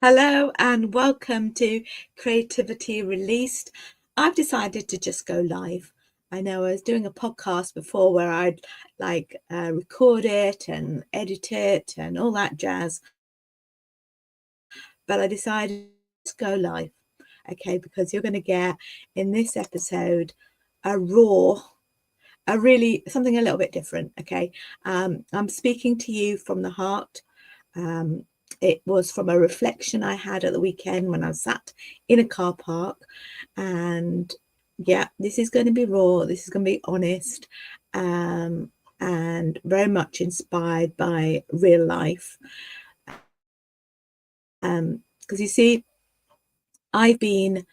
Hello and welcome to Creativity Released. I've decided to just go live. I know I was doing a podcast before where I'd record it and edit it and all that jazz, but I decided to go live, okay, because you're going to get in this episode really something a little bit different, okay. I'm speaking to you from the heart. It was from a reflection I had at the weekend when I sat in a car park. And yeah, this is going to be raw. This is going to be honest, and very much inspired by real life. Because you see, I've been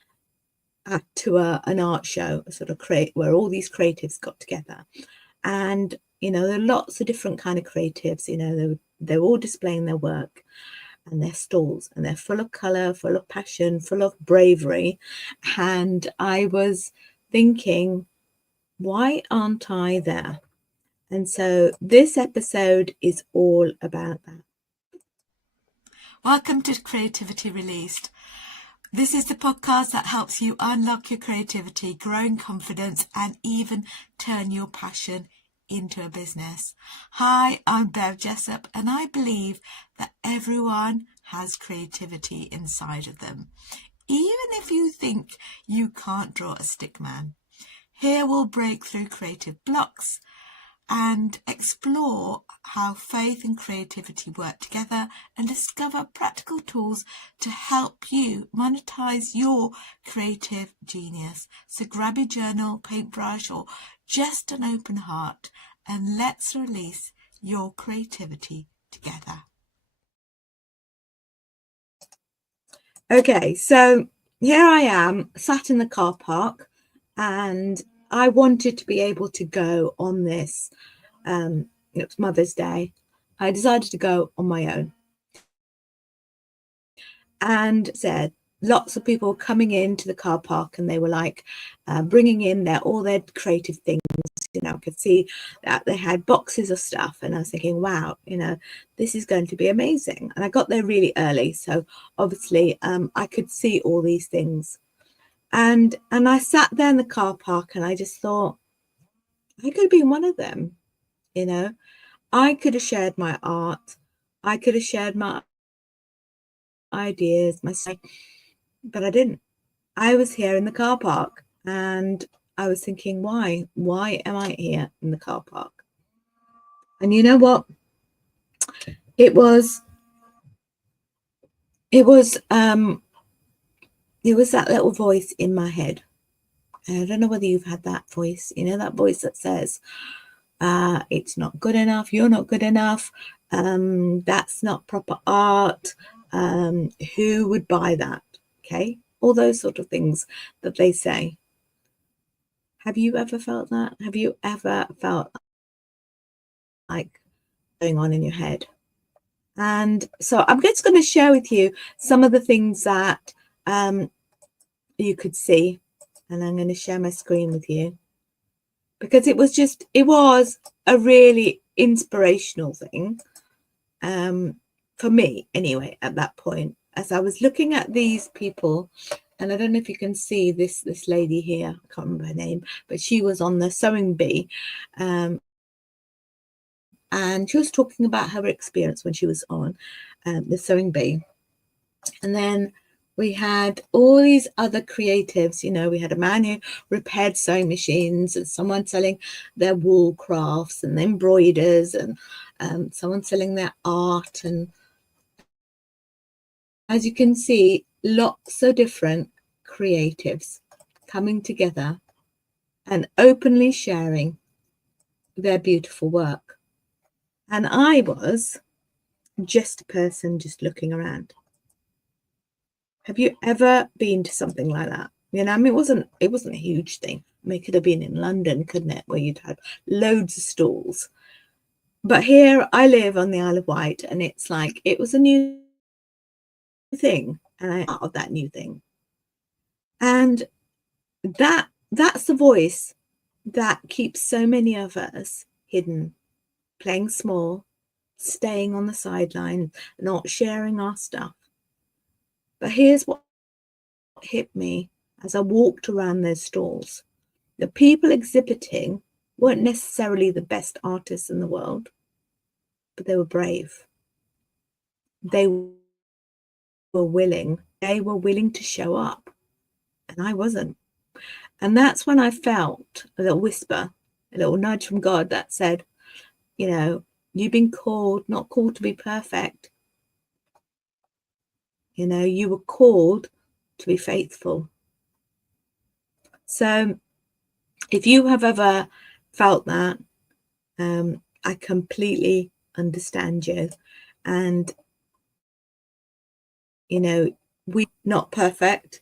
to an art show, a sort of where all these creatives got together. And, there are lots of different kind of creatives, they're all displaying their work and their stalls, and they're full of color, full of passion, full of bravery. And I was thinking, why aren't I there? And so this episode is all about that. Welcome to Creativity Released. This is the podcast that helps you unlock your creativity, grow in confidence, and even turn your passion into a business. Hi, I'm Bev Jessup, and I believe that everyone has creativity inside of them, even if you think you can't draw a stick man. Here we'll break through creative blocks and explore how faith and creativity work together and discover practical tools to help you monetize your creative genius. So grab your journal, paintbrush, or just an open heart, and let's release your creativity together. Okay, so here I am sat in the car park, and I wanted to be able to go on this. It was Mother's Day. I decided to go on my own, and said lots of people coming into the car park, and they were bringing in all their creative things. I could see that they had boxes of stuff, and I was thinking, wow, this is going to be amazing. And I got there really early, so obviously I could see all these things. And I sat there in the car park, and I just thought, I could have been one of them. I could have shared my art. I could have shared my ideas, but I didn't. I was here in the car park, and I was thinking, why? Why am I here in the car park? And you know what? It was that little voice in my head. I don't know whether you've had that voice, that voice that says, it's not good enough, you're not good enough, that's not proper art, who would buy that? Okay, all those sort of things that they say. Have you ever felt that? Have you ever felt like going on in your head? And so I'm just going to share with you some of the things that you could see, and I'm going to share my screen with you, because it was a really inspirational thing, for me anyway, at that point, as I was looking at these people. And I don't know if you can see this lady here, I can't remember her name, but she was on the sewing bee, and she was talking about her experience when she was on the sewing bee. And then we had all these other creatives. We had a man who repaired sewing machines, and someone selling their wool crafts and embroiders, and someone selling their art. And as you can see, lots of different creatives coming together and openly sharing their beautiful work. And I was just a person just looking around. Have you ever been to something like that? It wasn't a huge thing. It could have been in London, couldn't it, where you'd have loads of stalls. But here I live on the Isle of Wight, and it's like it was a new thing, and I'm part of that new thing. And that's the voice that keeps so many of us hidden, playing small, staying on the sideline, not sharing our stuff. But here's what hit me as I walked around those stalls. The people exhibiting weren't necessarily the best artists in the world, but they were brave. They were willing. They were willing to show up, and I wasn't. And that's when I felt a little whisper, a little nudge from God that said, you know, you've been called, not called to be perfect. You know, you were called to be faithful. So if you have ever felt that, I completely understand you. And, you know, we're not perfect,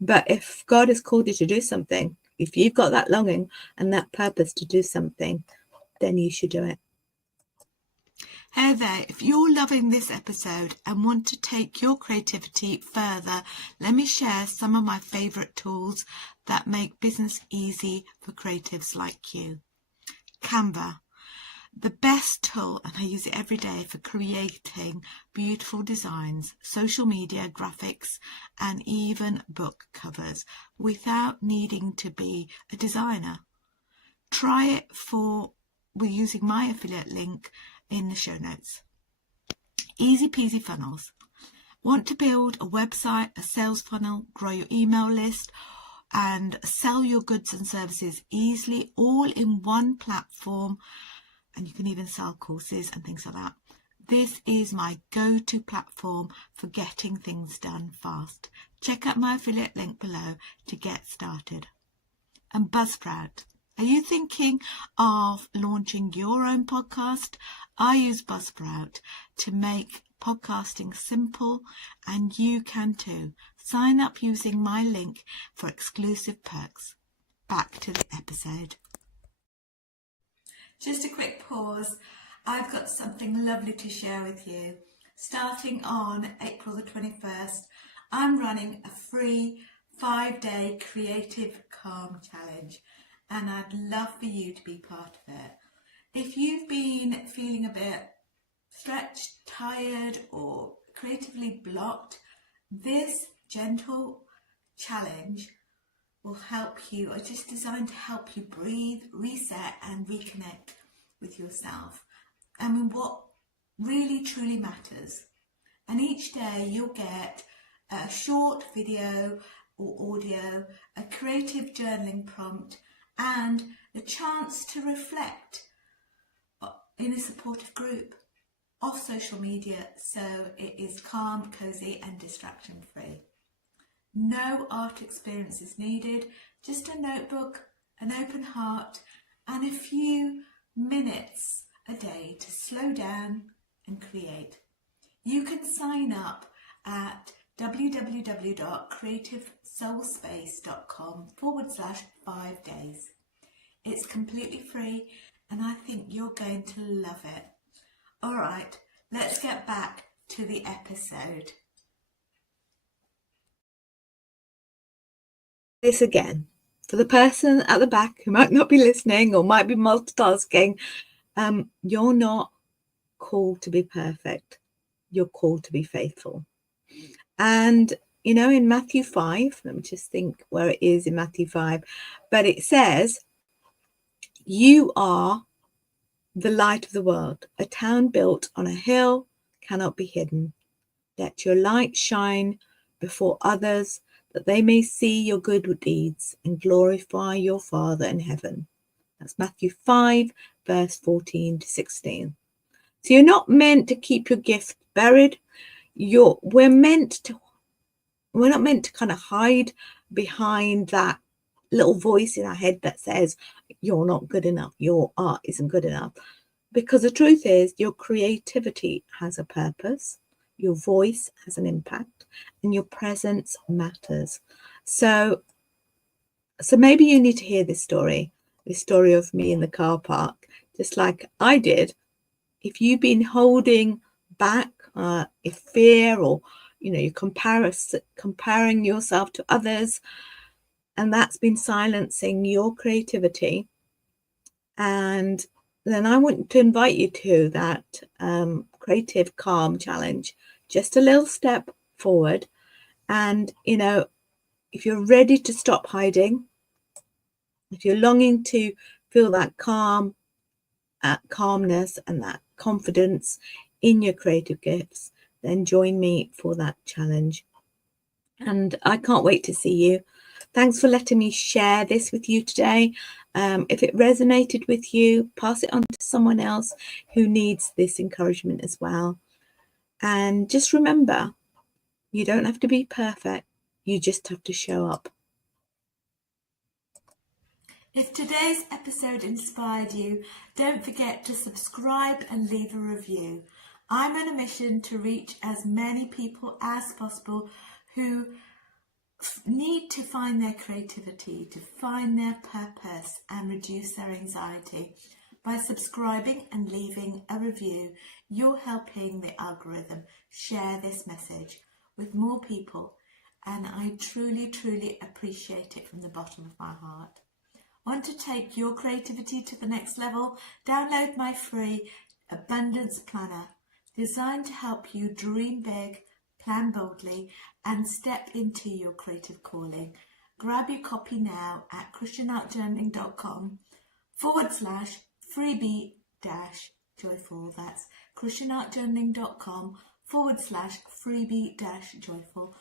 but if God has called you to do something, if you've got that longing and that purpose to do something, then you should do it. Hey there, if you're loving this episode and want to take your creativity further, let me share some of my favourite tools that make business easy for creatives like you. Canva, the best tool, and I use it every day for creating beautiful designs, social media, graphics, and even book covers without needing to be a designer. Try it we're using my affiliate link in the show notes. Easy peasy funnels. Want to build a website, a sales funnel, grow your email list, and sell your goods and services easily, all in one platform, and you can even sell courses and things like that. This is my go-to platform for getting things done fast. Check out my affiliate link below to get started. And Buzzsprout. Are you thinking of launching your own podcast? I use Buzzsprout to make podcasting simple, and you can too. Sign up using my link for exclusive perks. Back to the episode. Just a quick pause. I've got something lovely to share with you. Starting on April the 21st, I'm running a free 5-day Creative Calm Challenge, and I'd love for you to be part of it. If you've been feeling a bit stretched, tired, or creatively blocked, this gentle challenge will help you, or just designed to help you breathe, reset, and reconnect with yourself. I mean, what really truly matters. And each day you'll get a short video or audio, a creative journaling prompt, and a chance to reflect in a supportive group off social media, so it is calm, cozy, and distraction free. No art experience is needed, just a notebook, an open heart, and a few minutes a day to slow down and create. You can sign up at www.creativesoulspace.com/5 days. It's completely free, and I think you're going to love it. All right, let's get back to the episode. This again, for the person at the back who might not be listening or might be multitasking, you're not called to be perfect. You're called to be faithful. And, you know, in Matthew 5, let me just think where it is in Matthew 5, but it says, you are the light of the world. A town built on a hill cannot be hidden. Let your light shine before others, that they may see your good deeds and glorify your Father in heaven. That's Matthew 5, verse 14 to 16. So you're not meant to keep your gift buried. We're not meant to kind of hide behind that little voice in our head that says, you're not good enough, your art isn't good enough. Because the truth is, your creativity has a purpose, your voice has an impact, and your presence matters. So maybe you need to hear this story of me in the car park, just like I did. If you've been holding back if fear, or you're comparing yourself to others, and that's been silencing your creativity, and then I want to invite you to that Creative Calm Challenge. Just a little step forward, And, you know, if you're ready to stop hiding, if you're longing to feel that calmness and that confidence in your creative gifts, then join me for that challenge. And I can't wait to see you. Thanks for letting me share this with you today. If it resonated with you, pass it on to someone else who needs this encouragement as well. And just remember, you don't have to be perfect. You just have to show up. If today's episode inspired you, don't forget to subscribe and leave a review. I'm on a mission to reach as many people as possible who need to find their creativity, to find their purpose and reduce their anxiety. By subscribing and leaving a review, you're helping the algorithm share this message with more people, and I truly, truly appreciate it from the bottom of my heart. Want to take your creativity to the next level? Download my free Abundance Planner, designed to help you dream big, plan boldly, and step into your creative calling. Grab your copy now at christianartjournaling.com/freebie-joyful. That's christianartjournaling.com/freebie-joyful.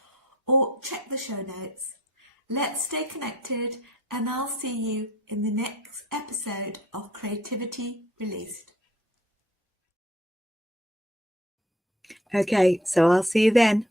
Or check the show notes. Let's stay connected, and I'll see you in the next episode of Creativity Released. Okay, so I'll see you then.